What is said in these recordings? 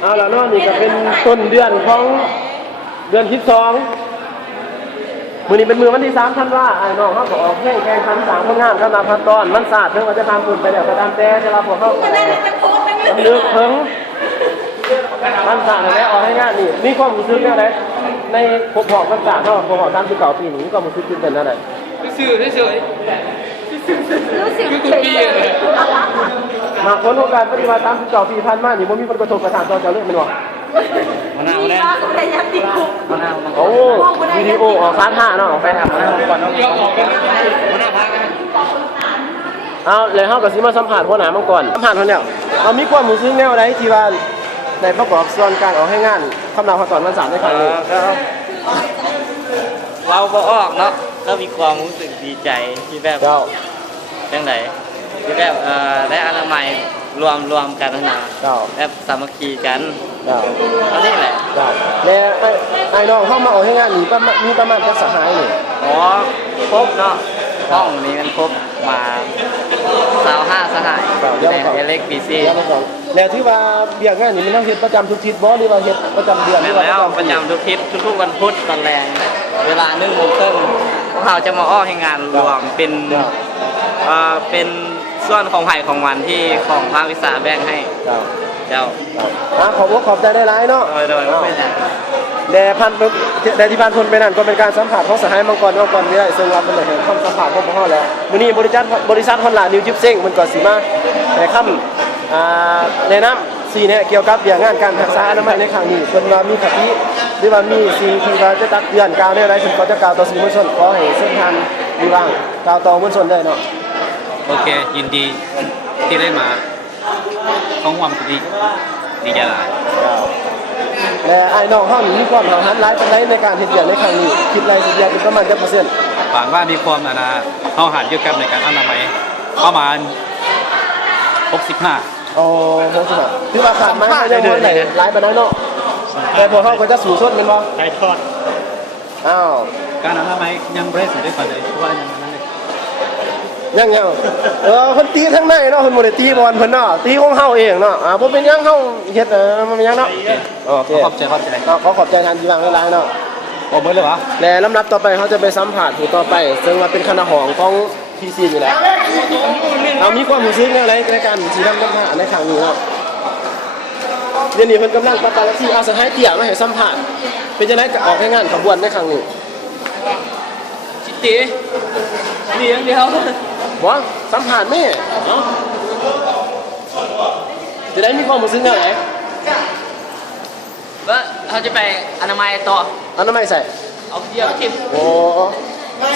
เอาละเนาะนี่ก็เป็นต้นเดือนของเดือน12มื้อนี้เป็นมื้อวันที่3ธันวาคมไอ้น้องเขาก็ออกเพลงแข่งขันสร้างผลงานครับขั้นตอนมันศาสตร์เพิ่งว่าจะทำปุ่นไปแล้วก็ตามแต่ว่าพวกเขาก็ได้ลำลึกเพิ่งมันศาสตร์แล้วออกให้งานนี่มีความรู้สึกแนวใดในพบหอกมันศาสตร์เนาะพบหอก39ปีนี้มีความรู้สึกตื่นเต้นแนวใดซื่อเฉยรู้สึกเฉยมาผลของการปฏิบัติตาม39ปีผ่านมานี่บ่มีผลกระทบกระทั่งต่อเจ้าเลยแม่นบ่มะนาวแน่แต่ยัดติดคุกมะนาวโอ้วิดีโอออก35เนาะออกไปทำมะนาวก่อนเนาะยอมออกกันมะนาวพักเอาเลยเฮาก็สิมาสัมภาษณ์หัวหน้ามังกรสัมภาษณ์เพิ่นแล้วเอามีความรู้สึกแนวใดที่ว่าได้ประกอบส่วนการออกให้งานคำนำขั้นตอนวัน3ในครั้งนี้เราบ่ออกเนาะก็มีความรู้สึกดีใจที่แบบจังไดที่แบบได้อนามัยรวมกันนะแบบสามัคคีกันอันนี้แหละแล้วไอ้น้องเข้ามาออกให้งานนี่มีประมาณจักสหายนี่อ๋อครบเนาะห้องนี้มันครบมา25สหายในเล็กปีซีแล้วที่ว่าเบียกงานนี่มันต้องเฮ็ดประจำทุกทิศบ่หรือว่าเฮ็ดประจำเดือนหรือว่าประจำทุกทิศทุกวันพุธตอนแรงเวลา1:30พวกเขาจะมาอ้อให้งานรวมเป็นส่วนของไผ่ของวันที่ของภาควิชาแบ่งให้เจ้าขอบใจได้หลายเนาะโดยไม่เป็นแต่ที่ผ่านพ้นไปนั่นก็เป็นการสัมผัสของสหายมังกรไม่ได้ซึ่งรับเป็นเลยคำสัมผัสของพวกเขาแล้วมื้อนี้บริษัทฮอนลานิวจิปเซ้งมันก็สิมาในคำแนะนำ4เนี่ยเกี่ยวกับเรื่องงานการรักษาอนามัยในครั้งนี้เพิ่นว่ามีคติหรือว่ามีสิ่งที่ว่าจะตักเตือนกล่าวในอะไรเพิ่นก็จะกล่าวต่อสื่อมวลชนขอให้เส้นทางดีว่างกล่าวต่อมวลชนได้เนาะโอเคยินดีที่ได้มาของความดีใจหลายและไอ้น้องเฮานี่มีความหหันหลายปานใดในการเฮ็ดเวียกในครั้งนี้คิดรายสิเวียกประมาณจักเปอร์เซ็นต์หวังว่ามีความเฮาหันเกี่ยวกับในการอนามัยประมาณ65อ๋อ65ถือว่าขาดไม้ได้เดือนไหนหลายปานใดเนาะแต่พวกเขาก็จะสู่ส้นแม่นบ่ไก่ทอดอ้าวการอนามัยยังบ่ได้สุดได้ก่อนเลยเพราะว่ายังนั้นเลยยังเพิ่นตีทั้งในเนาะเพิ่นบ่ได้ตีบอลเพิ่นเนาะตีของเฮาเองเนาะบ่เป็นหยังเฮาเฮ็ดมันเป็นหยังเนาะโอเคขอบใจขอบใจทานที่วางหลายๆเนาะออกมื้อเลยวะและลำดับต่อไปเขาจะไปสัมภาษณ์ผู้ต่อไปซึ่งว่าเป็นคณะหองของ PC อยู่แล้วเอามีความรู้สึกแนวใดในการสิทำสัมภาษณ์ในครั้งนี้เนาะเดี๋ยวนี้เพิ่นกำลังประกาศที่เอาสถานเตี้ยมาให้สัมภาษณ์เป็นจังได๋ออกให้งานขบวนในครั้งนี้จิตติเลี้ยงเดียวบ่สัมภาษณ์แม่เนาะจะได้มีความรู้สึกแนวไหนว่าเขาจะไปอนามัยต่ออนามัยใส่เอาเดียวทิมโอ้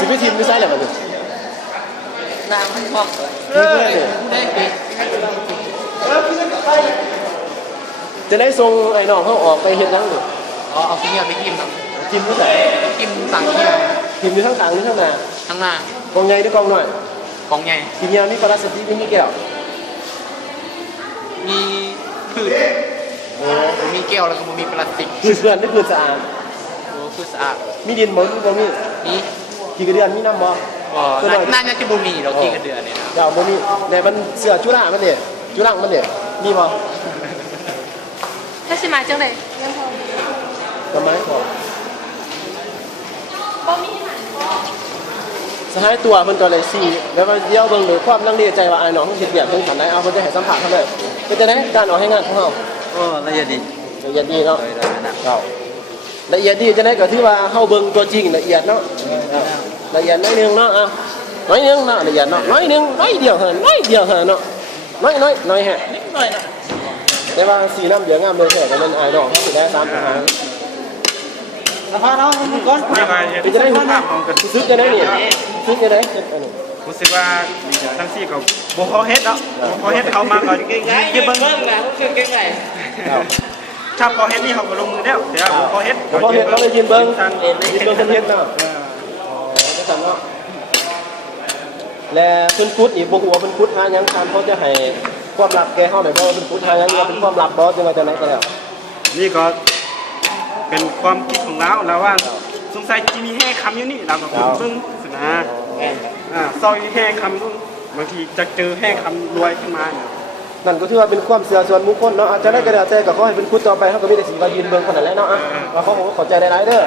สิไปทิมไม่ใช่เหรอบัดนี้น้ำมันพอกจะได้ส่งไอ้น้องเขาออกไปเฮ็ดยังนี่เอาขี้เหี้ยไปทิมครับทิมอยู่ไสทิมสั่งขี้เหี้ยทิมอยู่ทั้งกลางหรือทั้งหน้าทั้งหน้ากองใหญ่หรือกองน้อยกองใหญ่ทิมยามีพลาสติกมีแก้วมีพืชมีแก้วแล้วก็มีพลาสติกพืชเพื่อนนี่พืชสะอาดพืชสะอาดมีดินบ่มีขี้กระเดือนมีน้ำบ่น่าจะบ่มีเราขี้กระเดือนเนี่ยนะเจ้าบ่มีแต่มันเสื้อจุฬามันเนี่ยจุฬามันเนี่ยมีบ่ถ้าสิมาจังได๋ยังพอทำไมบ่มีหยังสหายตัวเพิ่นตัวเลย4แล้วก็เดี๋ยวเบิ่งด้วยความลังเลใจว่าไอ้น้องเฮ็ดเวียกเพิ่นปานใดเอาเพิ่นจะให้สัมภาษณ์เท่านั้นเป็นจังได๋การออกให้งานของเฮาละเอียดดีเนาะละเอียดดีจังได๋ก็ถือว่าเฮาเบิ่งตัวจริงละเอียดเนาะละเอียดน้อยนึงเนาะน้อยนึงเนาะละเอียดเนาะน้อยนึงน้อยเดียวเท่านั้นเนาะน้อยแฮะน้อยนะแต่ว่าสีน้ำเดี๋ยวงามเลยแท้ก็มันไอ้น้องเฮาสิได้ตามทางพาเราก่อนจะได้หุ่นซื้อจะได้นี่ซื้อจะได้รู้สึกว่าทั้งสี่ก็บ่พอเฮ็ดเนาะบ่พอเฮ็ดเขามาก่อนยิบเบิ่งนะคือเก่งไงถ้าพอเฮ็ดนี่เขาก็ลงมือแล้วแต่บ่พอเฮ็ดเขาเลยยินเบิ่งคนเฮ็ดเนาะได้สั่งเนาะและเพิ่นคุดอีกบ่ฮู้ว่าเพิ่นคุดหาหยังคันเขาจะให้ความลับแกเฮาได้บ่ว่าเพิ่นคุดหาหยังเป็นความลับบ่จังว่าจังได๋ก็แล้วนี่ก็เป็นความคิดของเราว่าสงสัยจะมีแห่คำอยู่นี่เราก็เบิ่งสินะซอยแห่คำบางทีจะเจอแห่คำรวยขึ้นมา นั่นก็ถือว่าเป็นความเชื่อส่วนบุคคลเนาะอาจจะได้ก็แล้วแต่ก็ขอให้เป็นคุดต่อไปเฮาก็มีแต่สิว่ายืนเบิ่งคนนั้นแหละเนาะว่าเขาเข้าใจหลายๆเด้อ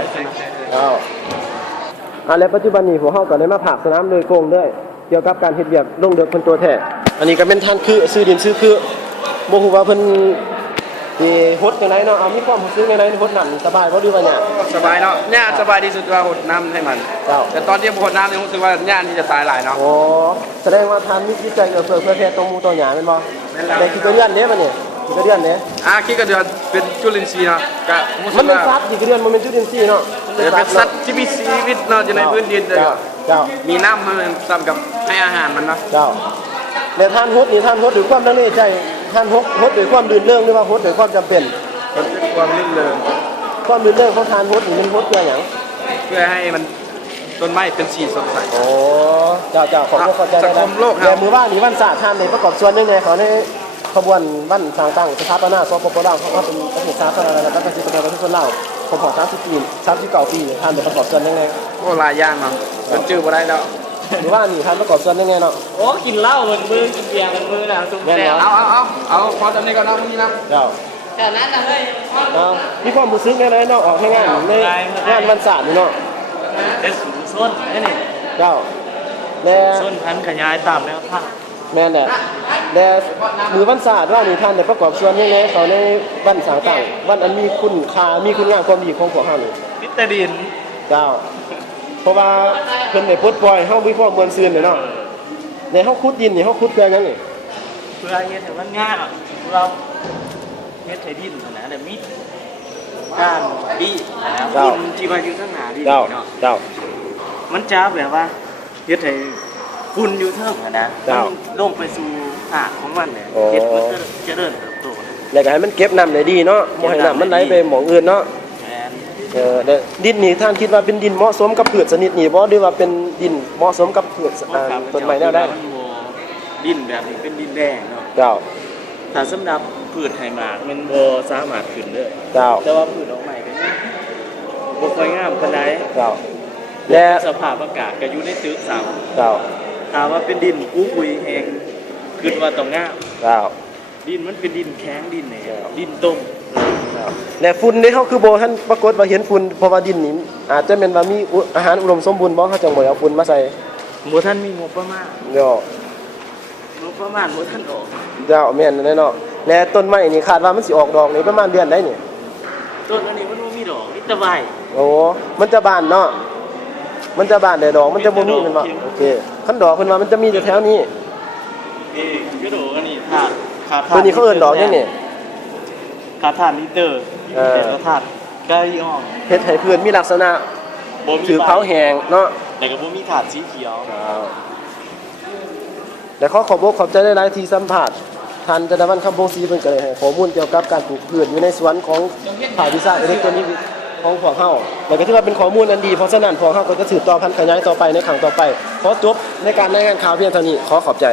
แล้วปัจจุบันนี้พวกเฮาก็ได้มาภาคสนามโดยโกงด้วยเกี่ยวกับการเฮ็ดเวียกลงเดือกคนตัวแท้อันนี้ก็เป็นท่านคือซื้อดินซื้อคือบ่ฮู้ว่าเพิ่นสิฮดจังไดเนาะเอามีความรู้สึกจังไดฮดนั่นสบายบ่หรือว่าหยัง สบายเนาะหญ้าสบายที่สุดว่าหดน้ำให้มัน เจ้า แต่ตอนที่หดน้ำเนี่ยผมรู้สึกว่าหญ้านี่จะตายหลายเนาะ อ๋อแสดงว่าทานมีจิตใจเอื้อเฟื้อเพื่อแท้ตรงหมู่ต่อหญ้าแม่นบ่ แม่นแล้ว แต่ขี้กระเดือนเด้บัดนี้ขี้กระเดือนเด้ คิดก็เดือนเป็นจุลินทรีย์เนาะก็รู้สึ มัน ก เป็น ว่า สัตว์ขี้กระเดือนมันเป็นจุลินทรีย์เนาะ เป็นสัตว์ที่มีชีวิตเนาะอยู่ในพื้นดินเลย เจ้า มีน้ำมันซ้ำกับให้อาหารมันเนาะ เจ้าแล้วท่านฮดนี่ท่านฮดด้วยความตั้งใจท่านฮดด้วยความลื่นเริงหรือว่าฮดด้วยความจำเป็น มันเป็นความลื่นเริง ความลื่นเริงของท่านฮดนี่มันฮดเพื่อหยัง เพื่อให้มันต้นไม้เป็นสีสดใส โอ้เจ้าขอบคุณเข้าใจได้ สังคมโลกครับ แต่มื้อว่านนี่วันศาสตร์ท่านได้ประกอบส่วนหนึงไงเขาในขบวนวันสร้างตั้งสถาปนาสปปลาวเขาว่าเป็นประเทศสาธารณรัฐประชาธิปไตยประชาชนลาวผมขอ30 ปี39 ปีท่านได้ประกอบส่วนยังไง โอ้หลายอย่างเนาะมันจื้อบ่ได้แล้ว มื้อว่านนี่ท่านประกอบส่วนยังไงเนาะ โอ้กินเหล้าเหมือนมือกินเบียร์เหมือนมือนะทุก แม่น แซ่ เหร บ เอาพอตอนนี้ก่อนนะพรุ่งนี้นะ เจ้า แต่นั้นนะเฮ้ย มีความรู้สึกไงเนาะออกให้งานในงานวันศาสตร์นี่เนาะ เป็นสูงส้นนี่ เจ้าและ ส้นพันขยายตามแนวทาง แม่นแหละและมือวันศาสตร์ว่านี่ท่านได้ประกอบส่วนยังไงเขาในวันสร้างตั้งวันอันมีคุณค่ามีคุณงามความดีของพวกเฮานี่ วิตาดิน เจ้าเพราะว่าเพิ่นได้ปลดปล่อยเฮามีความมวลซื่นเนาะในเฮาขุดดินนี่เฮาขุดเพื่อหยังนี่ เพื่อเฮ็ดให้มันง่ายเราเฮ็ดให้ดินนะแต่มีการดีนะดินที่มาอยู่ข้างหน้าดิน เจ้า เนาะ เจ้า มันจะแบบว่าเฮ็ดให้ฝุ่นอยู่เทิงนะ เจ้า ลงไปสู่หากของมันเนี่ย โอ้ เฮ็ดมันจะเจริญเติบโตนะ แล้วก็ให้มันเก็บน้ำได้ดีเนาะบ่ให้น้ำมันไหลไปหม่องอื่นเนาะ แม่น แล้วดินนี่ท่านคิดว่าเป็นดินเหมาะสมกับพืชชนิดนี้บ่หรือว่าเป็นดินเหมาะสมกับพืชต้นไม้แนวใด มันบ่ดินแบบนี้เป็นดินแดงเนาะ เจ้า ถ้าสำหรับพืชไหหมากมันบ่สามารถขึ้นเลย เจ้า แต่ว่าพืชดอกไม้ก็ยังบ่ค่อยงามปานใด เจ้าและ สภาพอากาศก็อยู่ในตึกเสา เจ้า ถามว่าเป็นดินกู้ปุยแห้งคิดว่าต้องงาม เจ้า ดินมันเป็นดินแข็งดินเนี่ยดินต้ม และฝุ่นนี่เขาคือบ่ทันปรากฏว่าเห็นฝุ่นเพราะว่าดินนี่อาจจะเป็นว่ามีอาหารอุดมสมบูรณ์บ่เขาจังบ่เอาฝุ่นมาใส่ บ่ท่านมีงบประมาณ เนาะ งบประมาณบ่ท่านออก เจ้าแม่นแน่เนาะและต้นไม้นี่คาดว่ามันสิออกดอกนี่ประมาณเดือนใดนี่ ต้นอันนี้มันบ่มีดอกมีแต่ใบ โอ้มันจะบานเนาะมันจะบานได้ดอกมันจะบ่มีแม่นบ่โอเคคันดอกเพิ่นว่ามันจะมีแต่แถวนี้ นี่คือดอกอันนี้ขาด ตัวนี้เขาเอิ้นดอกยังนี่ ขาดธาตุลิเตอร์แต่ละธาตุไก่อ่อน เฮ็ดให้พื้นมีลักษณะ บ่มี ถือเผาแห้งเนาะ แต่ก็บ่มีธาตุสีเขียว แต่ขอบอกขอบใจหลายๆที่สัมภาษณ์ท่านจดาวันคำพงศรีเพิ่นก็ได้ให้ข้อมูลเกี่ยวกับการปลูกพืชอยู่ในสวนของภาควิชาอิเล็กทรอนิกส์ของพวกเฮาแล้วก็ถือว่าเป็นข้อมูลอันดีเพราะฉะนั้นพวกเฮาก็จะสืบต่อพันธุ์ขยายต่อไปในครั้งต่อไปขอจบในการรายงานข่าวเพียงเท่านี้ขอขอบใจ